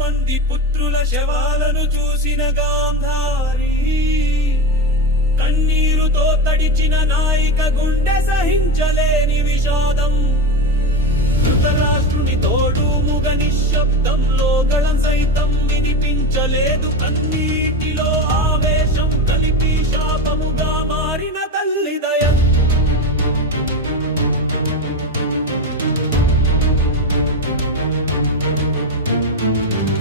మంది పుత్రుల శవాలను చూసిన గాంధారి కన్నీరుతో తడిచిన నాయిక గుండె సహించలేని విషాదం. ధృతరాష్ట్రుని తోడు ముగ నిశ్శబ్దంలో గళం సైతం వినిపించలేదు. కన్నీటిలో ఆవేశం కలిపి శాపముగా మారిన తల్లి దయ.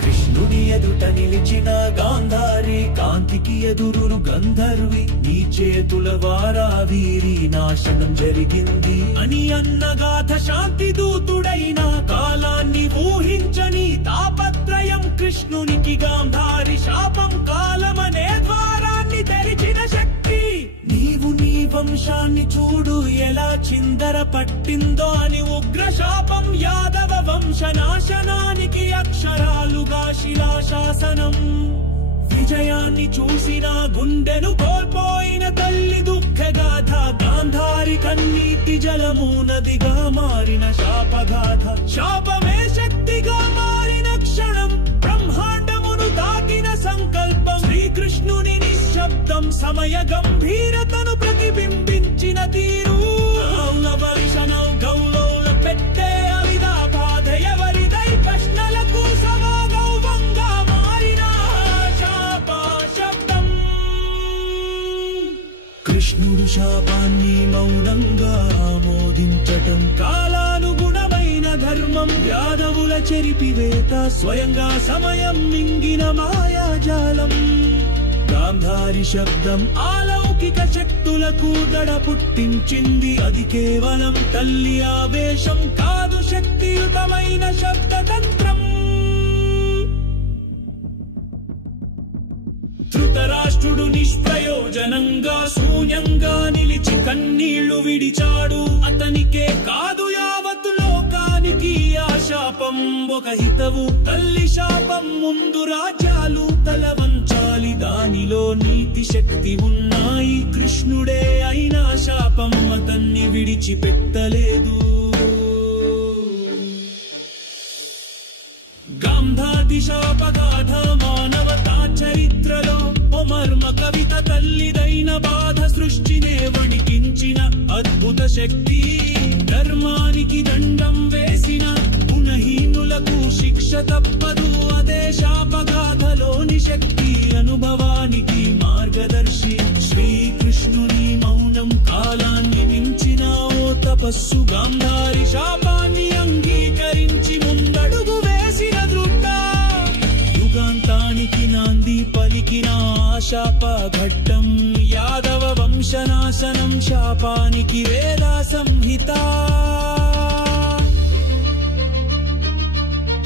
కృష్ణుని ఎదుట నిలిచిన గాంధారి కాంతికి ఎదురు గంధర్వి. నీ చేతుల వారా వీరి నాశనం జరిగింది అని అన్నగాథ శాంతి దూతుడైన కాలాన్ని ఊహించని తాపత్రయం కృష్ణునికి. గాంధారి శాపం కాలమనే ద్వారాన్ని తెరిచిన శక్తి. నీవు నీ వంశాన్ని చూడు ఎలా చిందర పట్టిందో అని ఉగ్ర శాపం యాదవ వంశ నాశనానికి అక్షరాలుగా శిలాశాసనం. విజయాన్ని చూసిన గుండెను కోల్పోయిన తల్లి దుఃఖగాథ. గాంధారి కన్నీటి జలము నదిగా మారిన శాపగాథ. శాపమే శక్తిగా మారిన క్షణం బ్రహ్మాండమును దాటిన సంకల్పం. శ్రీకృష్ణుని నిశ్శబ్దం సమయ గంభీరతను ప్రతిబింబించిన తీరు. గౌలౌల పెట్టే అవిదా బాధ ఎవరిదై ప్రశ్నలకు సమాగౌవంగా మారిన శాప శబ్దం. కృష్ణుడు శాపాన్ని మౌనంగా ఆమోదించటం కాలానుగుణమైన ధర్మం. యాదవుల చెరిపివేత స్వయంగా సమయం మింగిన మాయాజాలం. గాంధారి శబ్దం ఆలౌకిక శక్తులకు దడ పుట్టించింది. అది కేవలం తల్లి ఆవేశం కాదు, శక్తియుతమైన శబ్దతంత్రం. ధృతరాష్ట్రుడు నిష్ప్రయోజనంగా శూన్యంగా నిలిచి కన్నీళ్లు విడిచాడు. అతనికే కాదు యావత్ లోకానికి ఆ శాపం ఒక హితవు. తల్లి శాపం ముందు రాజ్యాలు తల వంచాలి, దానిలో నీతి శక్తి ఉన్నాయి. కృష్ణుడే అయినా శాపం అతన్ని విడిచిపెట్టలేదు. గాంధారి శాపగాథ మానవతా చరిత్రలో ఓ మర్మ కవిత. తల్లిదైన బాధ సృష్టినే వణికించిన అద్భుత శక్తి. ధర్మానికి దండం వేసిన గుణహీనులకు శిక్ష తప్పదు. అదే శాపగాథలోని శక్తి, అనుభవానికి మార్గదర్శి. శ్రీకృష్ణుని మౌనం కాలాన్ని మించిన ఓ తపస్సు. గాంధారి శాపాన్ని అంగీకరించి ముందడుగు వేసిన దృఢ. యుగాంతానికి నాంది పలికిన శాప ఘట్టం. యాదవ వంశనాశనం శాపానికి వేద సంహిత.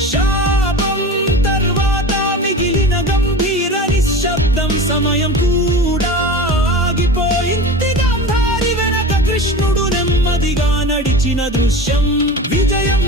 శాపం తర్వాత మిగిలిన గంభీర నిశ్శబ్దం. సమయం కూడా ఆగిపోయింది. గాంధారి వెనక కృష్ణుడు నెమ్మదిగా నడిచిన దృశ్యం. విజయం